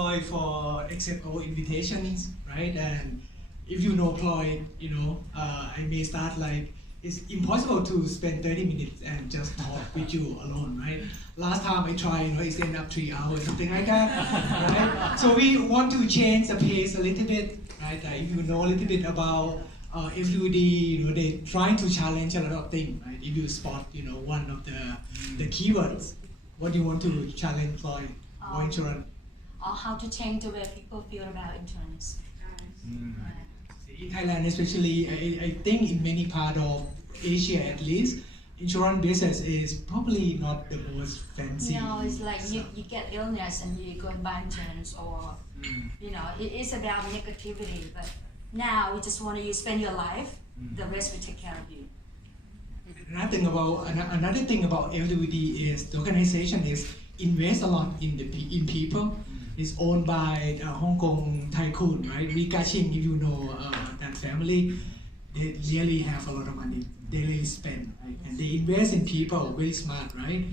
Ploy for accept our invitations, right? And if you know Ploy, I may start like, it's impossible to spend 30 minutes and just talk with you alone, right? Last time I tried, it ended up 3 hours, something like that, right? So we want to change the pace a little bit, right? If you know a little bit about FWD, they're trying to challenge a lot of things, right? If you spot, one of the keywords, what do you want to challenge Ploy or insurance? Or how to change the way people feel about insurance. Right. In Thailand especially, I think in many parts of Asia at least, insurance business is probably not the most fancy. No, it's like you get illness and you go and buy insurance, or it is about negativity. But now we just want you spend your life, the rest will take care of you. Another thing about FWD is the organization is invest a lot in people. It's owned by Hong Kong tycoon, right? Lee Ka-shing, if you know that family, they really have a lot of money. They really spend, right? And they invest in people, very smart, right?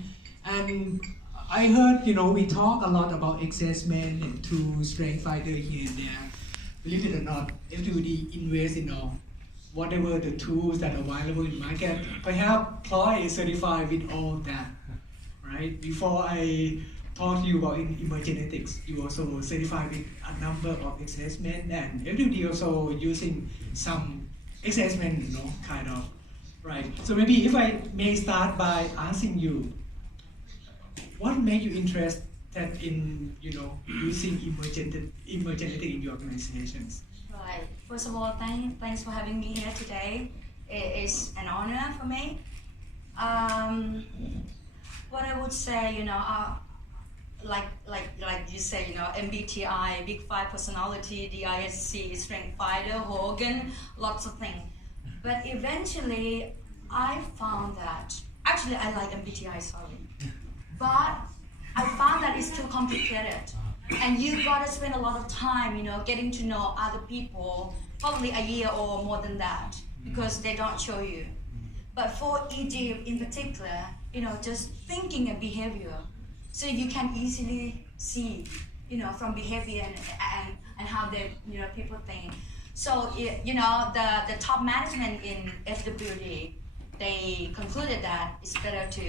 And I heard, we talk a lot about assessment and tools, strength finder here and there. Believe it or not, FWD invest in whatever the tools that are available in market. Perhaps Ploy is certified with all that, right? Before I talk to you about Emergenetics, you also certified with a number of assessment, and FWD also using some assessment, kind of, right? So maybe if I may start by asking you, what made you interested in, using Emergenetics in your organizations? Right. First of all, thanks for having me here today. It is an honor for me. What I would say, like you say, MBTI, Big Five personality, DISC, Strength Finder, Hogan, lots of things. But eventually, I found that, actually I like MBTI, sorry. But I found that it's too complicated. And you gotta spend a lot of time, getting to know other people, probably a year or more than that, because they don't show you. But for EG in particular, just thinking and behavior, so you can easily see, from behavior and how they, people think. So, the top management in FWD, they concluded that it's better to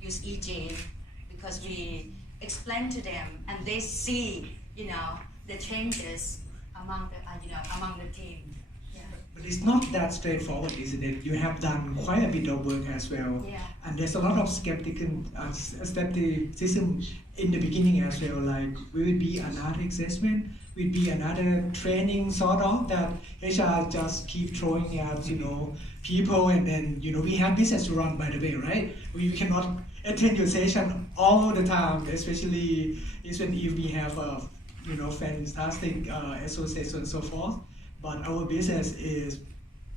use EG because we explain to them and they see, the changes among the team. But it's not that straightforward, isn't it? You have done quite a bit of work as well. Yeah. And there's a lot of skepticism in the beginning as well, like, will it be another assessment? Will it be another training sort of that HR just keep throwing at, people, and then, we have business to run, by the way, right? We cannot attend your session all the time, especially if we have a, fantastic association and so forth. But our business is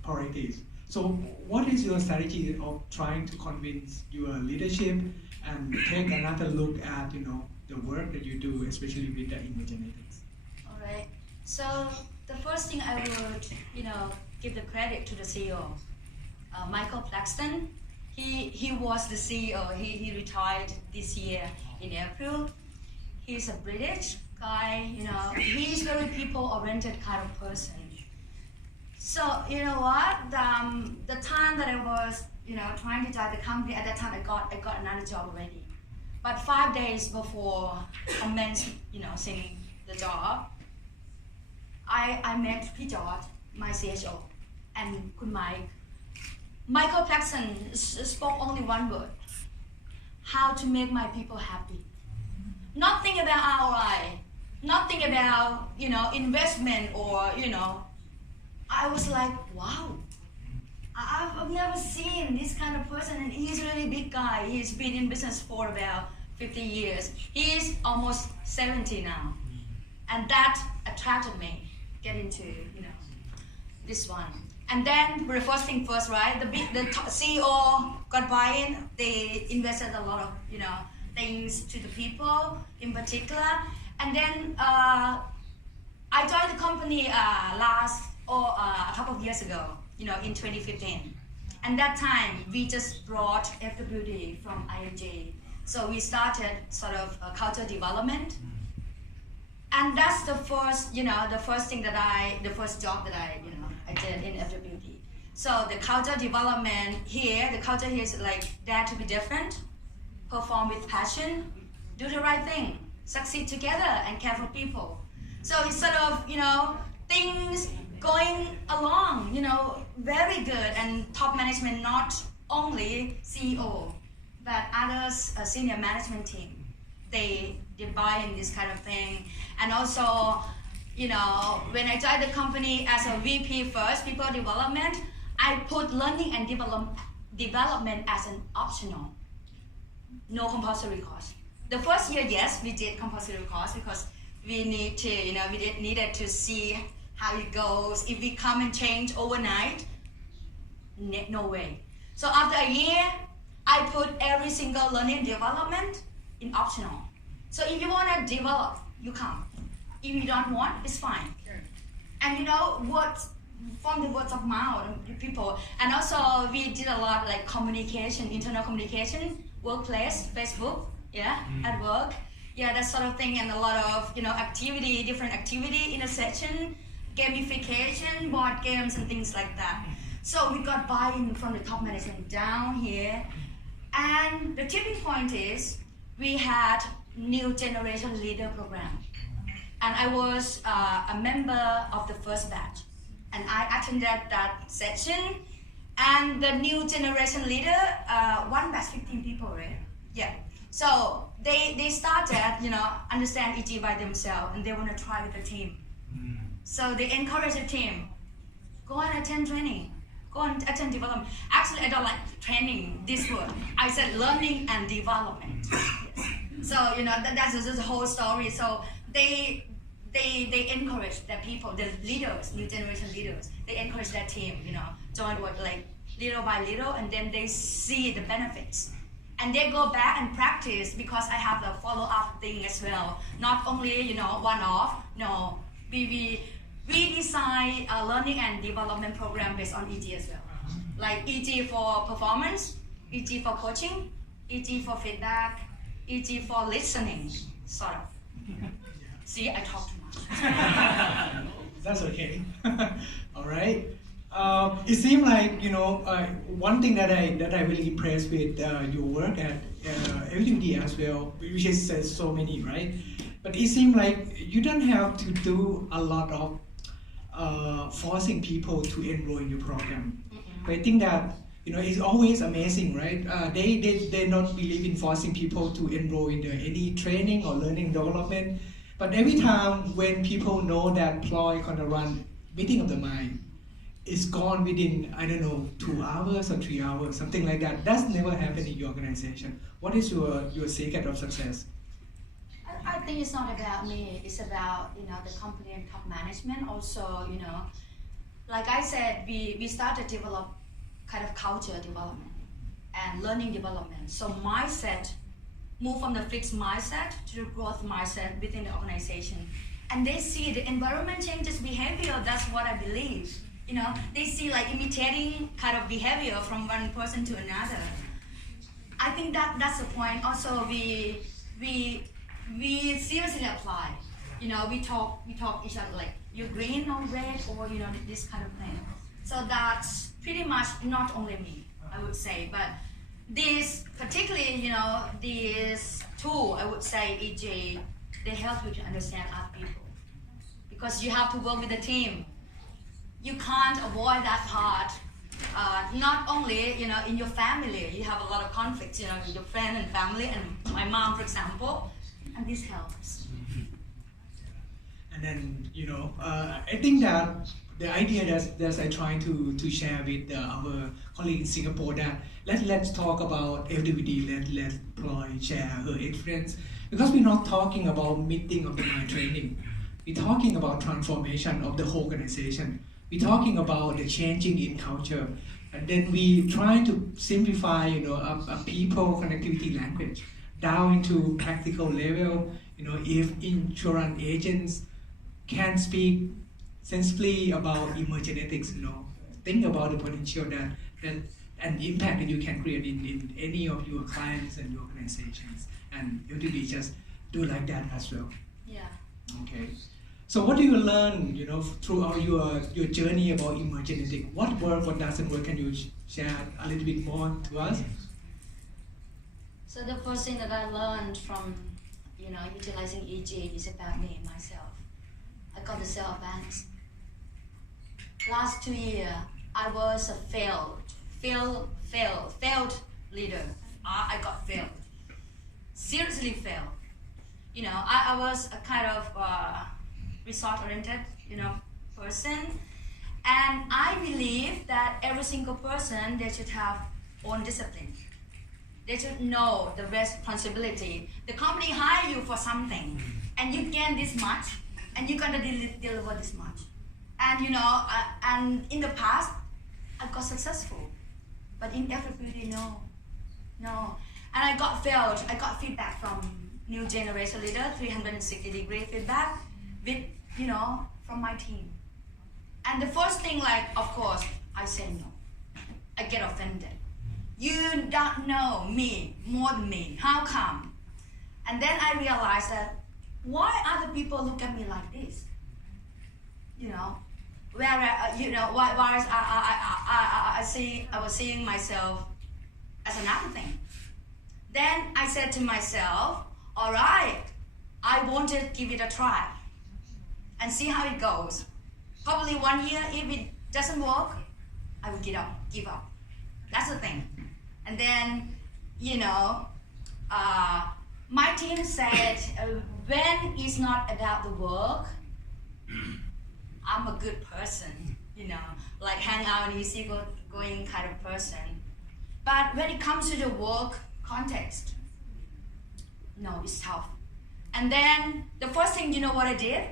priorities. So what is your strategy of trying to convince your leadership and take another look at, the work that you do, especially with the Emergenetics? All right. So the first thing I would, give the credit to the CEO, Michael Plaxton. He was the CEO. He retired this year in April. He's a British guy. He's very people-oriented kind of person. So, you know what, the time that I was, trying to join the company, at that time I got another job already. But 5 days before commencing the job, I met P. George, my CHO, and Kun Mike. Michael Plaxton spoke only one word: how to make my people happy. Nothing about ROI, nothing about, investment or, I was like, wow, I've never seen this kind of person, and he's a really big guy. He's been in business for about 50 years. He is almost 70 now. And that attracted me, get into, this one. And then, the first thing first, right? The CEO got buy-in. They invested a lot of, things to the people in particular. And then I joined the company a couple of years ago, in 2015. And that time, we just brought FWD from ING. So we started sort of culture development. And that's the first, the first thing the first job that I did in FWD. So the culture development here, the culture here is like dare to be different, perform with passion, do the right thing, succeed together, and care for people. So it's sort of, things going along, very good, and top management, not only CEO, but others, senior management team, they buy in this kind of thing. And also, when I joined the company as a VP first, people development, I put learning and development as an optional, no compulsory course. The first year, yes, we did compulsory course because we need to, we needed to see how it goes. If we come and change overnight, no way. So after a year, I put every single learning and development in optional. So if you want to develop, you come. If you don't want, it's fine. Sure. And from the words of mouth, people, and also we did a lot like communication, internal communication, workplace, Facebook, at work, that sort of thing, and a lot of activity, different activity in a session, gamification, board games, and things like that. So we got buy-in from the top management down here, and the tipping point is we had new generation leader program, and I was a member of the first batch. And I attended that session, and the new generation leader, one batch 15 people, right? Yeah. So they started, understand EG by themselves, and they want to try with the team. So they encourage the team, go and attend training, go and attend development. Actually, I don't like training, this word. I said learning and development. Yes. So that's just the whole story. So they encourage the people, the leaders, new generation leaders. They encourage their team, join work like little by little, and then they see the benefits. And they go back and practice because I have the follow-up thing as well. Not only, one-off. No, we design a learning and development program based on EG as well. Like EG for performance, EG for coaching, EG for feedback, EG for listening, sort of. See, I talk too much. That's okay. All right. It seemed like one thing that I really impressed with your work at FWD as well, which is so many, right? But it seemed like you don't have to do a lot of forcing people to enroll in your program. But I think that it's always amazing, right? They not believe in forcing people to enroll in any training or learning development. But every time when people know that Ploy gonna run meeting of the mind, it's gone within, 2 hours or 3 hours, something like that. That's never happened in your organization. What is your secret of success? I think it's not about me. It's about the company and top management. Also, like I said, we started to develop kind of culture development and learning development. So mindset, move from the fixed mindset to the growth mindset within the organization. And they see the environment changes behavior. That's what I believe. They see like imitating kind of behavior from one person to another. I think that's the point. Also, we seriously apply. We talk each other like you're green or red or this kind of thing. So that's pretty much not only me, I would say, but this particularly, this tool, I would say, EJ, they help you to understand other people. Because you have to work with the team. You can't avoid that part. Not only, in your family, you have a lot of conflicts, with your friend and family, and my mom, for example, and this helps. And then, I think that the idea that I try to share with our colleague in Singapore, that let's talk about FWD, let Ploy share her experience, because we're not talking about meeting of the mind training. We're talking about transformation of the whole organization. We're talking about the changing in culture, and then we try to simplify, a people connectivity language down into practical level. If insurance agents can speak sensibly about emergenetics, think about the potential that and the impact that you can create in any of your clients and your organizations, and you just do like that as well. Yeah. Okay. So what do you learn, throughout your journey about emergenetics? What works, what doesn't work? Can you share a little bit more to us? So the first thing that I learned from, utilizing EG is about me, myself. I got the self-balance. Last 2 years, I was a failed leader. I got failed. Seriously failed. I was a kind of result-oriented, person. And I believe that every single person, they should have own discipline. They should know the responsibility. The company hire you for something, and you gain this much, and you're gonna deliver this much. And and in the past, I got successful, but in everybody, no. And I got failed. I got feedback from new generation leader, 360-degree feedback, with from my team. And the first thing, of course, I say no. I get offended. You don't know me more than me. How come? And then I realized that why other people look at me like this? Whereas I was seeing myself as another thing. Then I said to myself, all right, I want to give it a try and see how it goes. Probably 1 year, if it doesn't work, I will give up. That's the thing. And then, my team said, when it's not about the work, I'm a good person, hang out and easy going kind of person. But when it comes to the work context, no, it's tough. And then the first thing, what I did?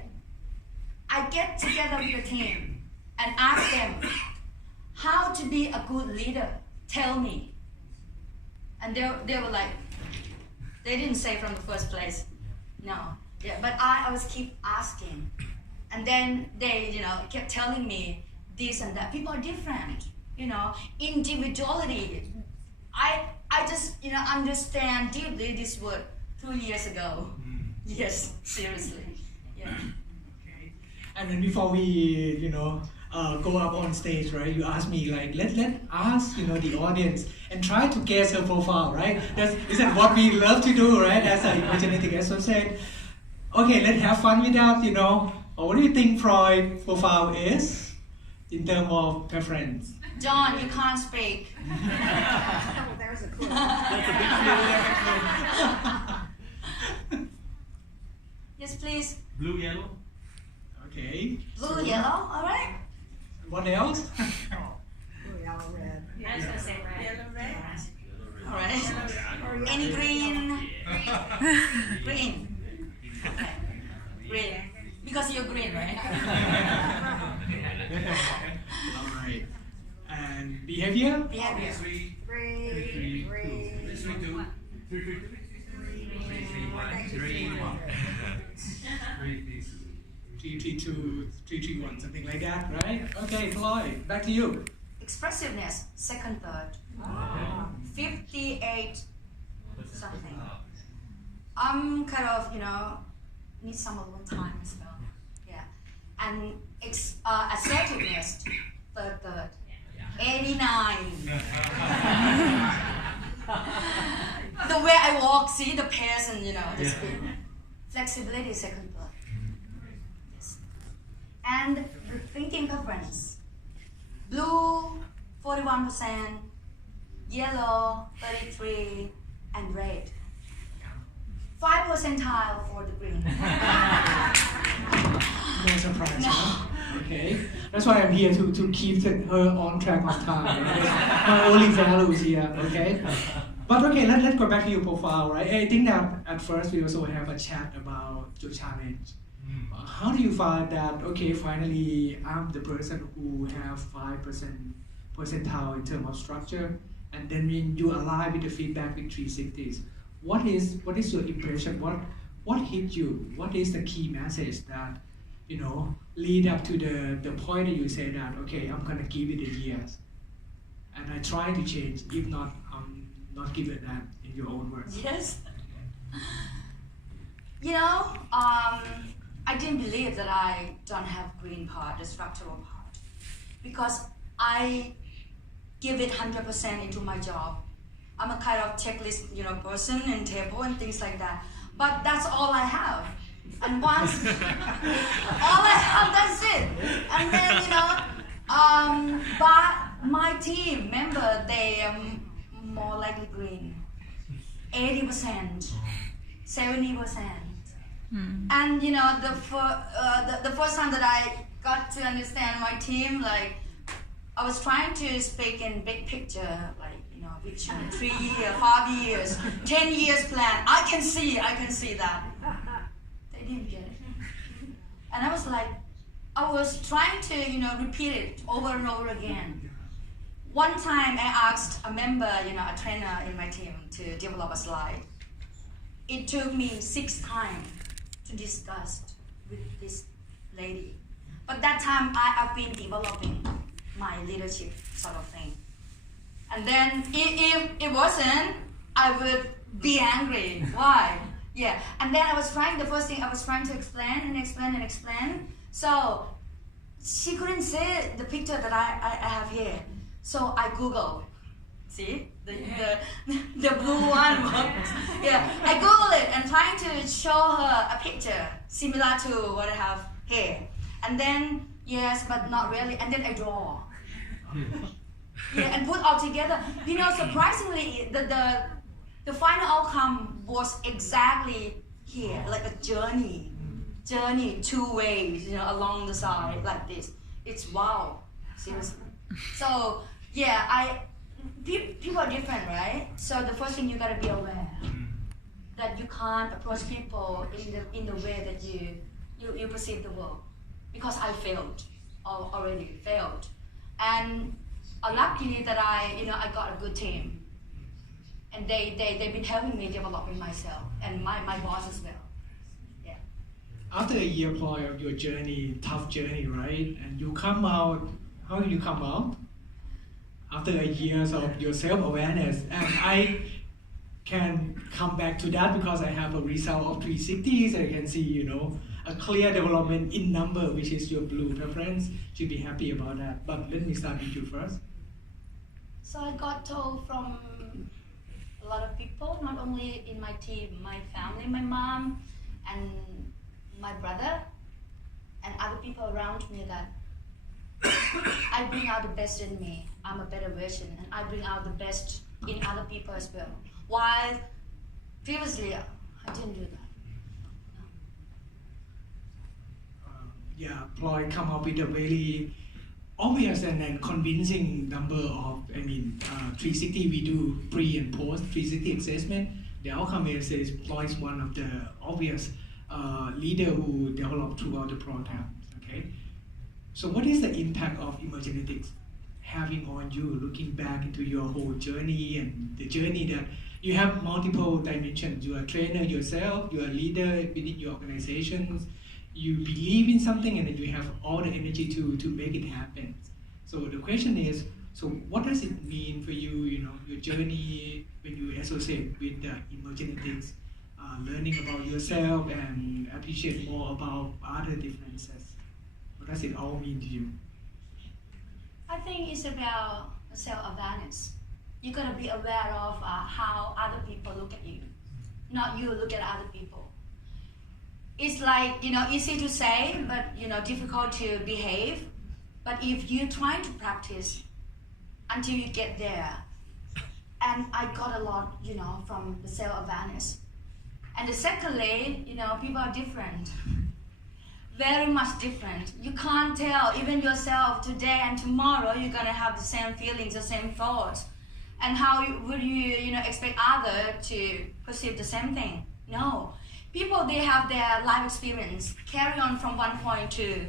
I get together with the team and ask them how to be a good leader. Tell me. And they were like, they didn't say from the first place, no. Yeah, but I was keep asking. And then they, kept telling me this and that. People are different, individuality. I just, understand deeply this word 2 years ago. Yes, seriously. Yeah. Okay. And then before we, go up on stage, right? You asked me let ask, the audience and try to guess her profile, right? Isn't what we love to do, right? As an emergenetic associate. Okay, let's have fun with that, What do you think Ploy profile is in terms of preference? John, you can't speak. Oh, there's a clue. That's a big clue. Yes, please. Blue, yellow. Okay. Blue, yellow, all right. What else? Blue, yellow, red. I was going to say red. Yellow, red. All right. Any green? Green. Okay. Green. Because you're green, right? All right. And behavior? Behavior. Three, three. 332, 331, something like that, right? Okay, Ploy, back to you. Expressiveness, second, third. 58 something. I'm kind of, need some alone time as well. Yeah. And assertiveness, third. 89. The way I walk, see the pace and, the speed. Flexibility, second, third. Yes. And the thinking preference. Blue, 41%, yellow, 33%, and red. 5 percentile for the green. No surprise, huh? Okay. That's why I'm here to keep her on track on time. Right? My only values here, okay? But okay, let's go back to your profile, right? I think that at first we also have a chat about your challenge. How do you find that, okay, finally I'm the person who have 5% percentile in terms of structure, and then when you align with the feedback with 360s, what is your impression? What hit you? What is the key message that lead up to the point that you say that, okay, I'm gonna give it a year, and I try to change. If not, I'm not give it that in your own words. Yes. I didn't believe that I don't have green part, the structural part, because I give it 100% into my job. I'm a kind of checklist, person and table and things like that. But that's all I have. And once all I have, that's it. And then, but my team member, they are more likely green. 80%, 70%. And the first time that I got to understand my team, like I was trying to speak in big picture, like vision, 3 years, 5 years, 10 years plan. I can see that. They didn't get it. And I was like, I was trying to repeat it over and over again. One time I asked a member, a trainer in my team to develop a slide. It took me 6 times to discuss with this lady. But that time I've been developing my leadership sort of thing. And then if it wasn't, I would be angry. Why? Yeah. And then the first thing I was trying to explain. So she couldn't see the picture that I have here. So I Googled. See? The blue one. Yeah. I Googled it and trying to show her a picture similar to what I have here. And then, yes, but not really. And then I draw. Yeah, and put all together. Surprisingly, the final outcome was exactly here, like a journey 2 ways, along the side like this. It's wow, seriously. So yeah, people are different, right? So the first thing you gotta be aware that you can't approach people in the way that you perceive the world, because I already failed, and luckily that I got a good team, and they've been helping me developing myself and my boss as well. Yeah. After a year, Ploy, of your journey, tough journey, right? And you come out. How did you come out? After a year of your self-awareness, and I can come back to that because I have a result of 360, so I can see, a clear development in number, which is your blue preference. Should be happy about that. But let me start with you first. So I got told from a lot of people, not only in my team, my family, my mom, and my brother, and other people around me, that I bring out the best in me. I'm a better version, and I bring out the best in other people as well. While previously, I didn't do that. Yeah, Ploy come up with a very obvious and convincing number of, 360 we do pre and post 360 assessment. The outcome is Ploy is one of the obvious leader who developed throughout the program. Okay, so what is the impact of Emergenetics having on you, looking back into your whole journey and the journey that you have multiple dimensions? You are a trainer yourself, you are a leader within your organizations, you believe in something, and then you have all the energy to make it happen. So the question is, so what does it mean for you, your journey when you associate with the Emergenetics, learning about yourself and appreciate more about other differences? What does it all mean to you? I think it's about self-awareness. You gotta be aware of how other people look at you, not you look at other people. It's like, easy to say, but, difficult to behave. But if you're trying to practice until you get there, and I got a lot, from the self-awareness. And secondly, people are different. Very much different. You can't tell even yourself today and tomorrow you're gonna have the same feelings, the same thoughts. And how would you, expect others to perceive the same thing? No. People, they have their life experience, carry on from one point to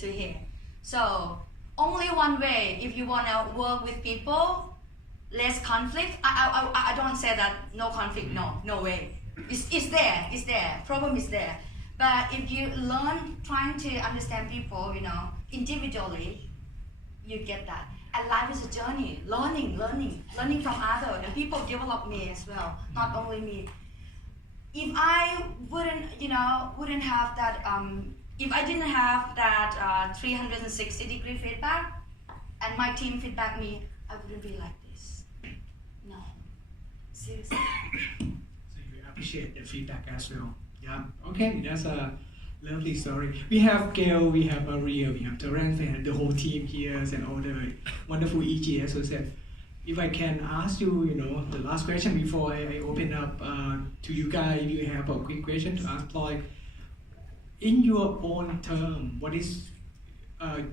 here. So only one way, if you want to work with people, less conflict. I don't say that no conflict, no way. It's there, problem is there. But if you learn trying to understand people, individually, you get that. And life is a journey, learning from others, and people develop me as well, not only me. if I wouldn't have that, if I didn't have that 360-degree feedback, and my team feedback me, I wouldn't be like this. No, seriously. So you appreciate the feedback as well. Yeah. Okay, that's a lovely story. We have Gail, we have Maria, we have Terence, we have the whole team here, and all the wonderful EG associates. If I can ask you, the last question before I open up to you guys, if you have a quick question to ask Ploy. In your own term, what is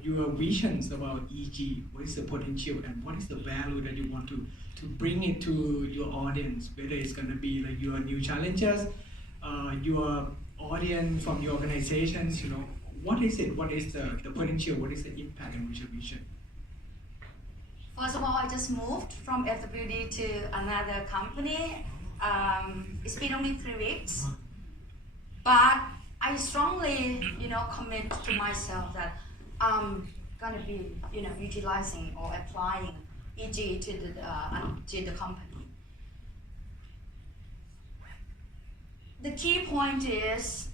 your visions about EG? What is the potential and what is the value that you want to bring it to your audience? Whether it's going to be like your new challenges, your audience from your organizations, what is it? What is the potential? What is the impact and your vision? First of all, I just moved from FWD to another company. It's been only 3 weeks, but I strongly, commit to myself that I'm gonna be, utilizing or applying EG to the company. The key point is,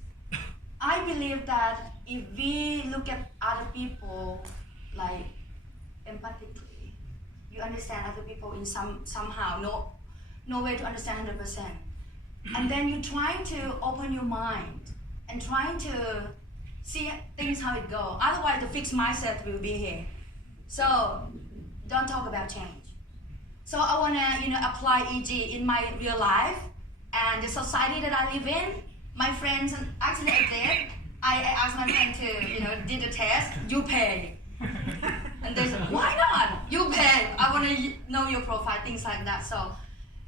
I believe that if we look at other people like empathically, you understand other people in somehow, no way to understand 100%. And then you try to open your mind and trying to see things how it goes. Otherwise, the fixed mindset will be here. So don't talk about change. So I wanna, apply EG in my real life and the society that I live in. My friends, actually I did. I asked my friend to, did the test. You pay. And they said, why not? You pay. I want to know your profile, things like that. So,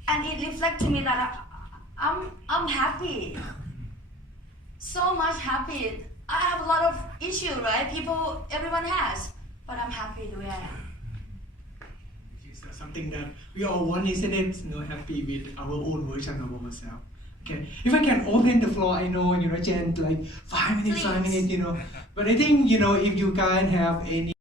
and it reflects to me that I'm happy. So much happy. I have a lot of issues, right? Everyone has, but I'm happy the way I am. It's something that we all want, isn't it? Happy with our own version of ourselves. Okay, if I can open the floor, I know, Jen, like 5 minutes, Please. 5 minutes, but I think, if you guys have any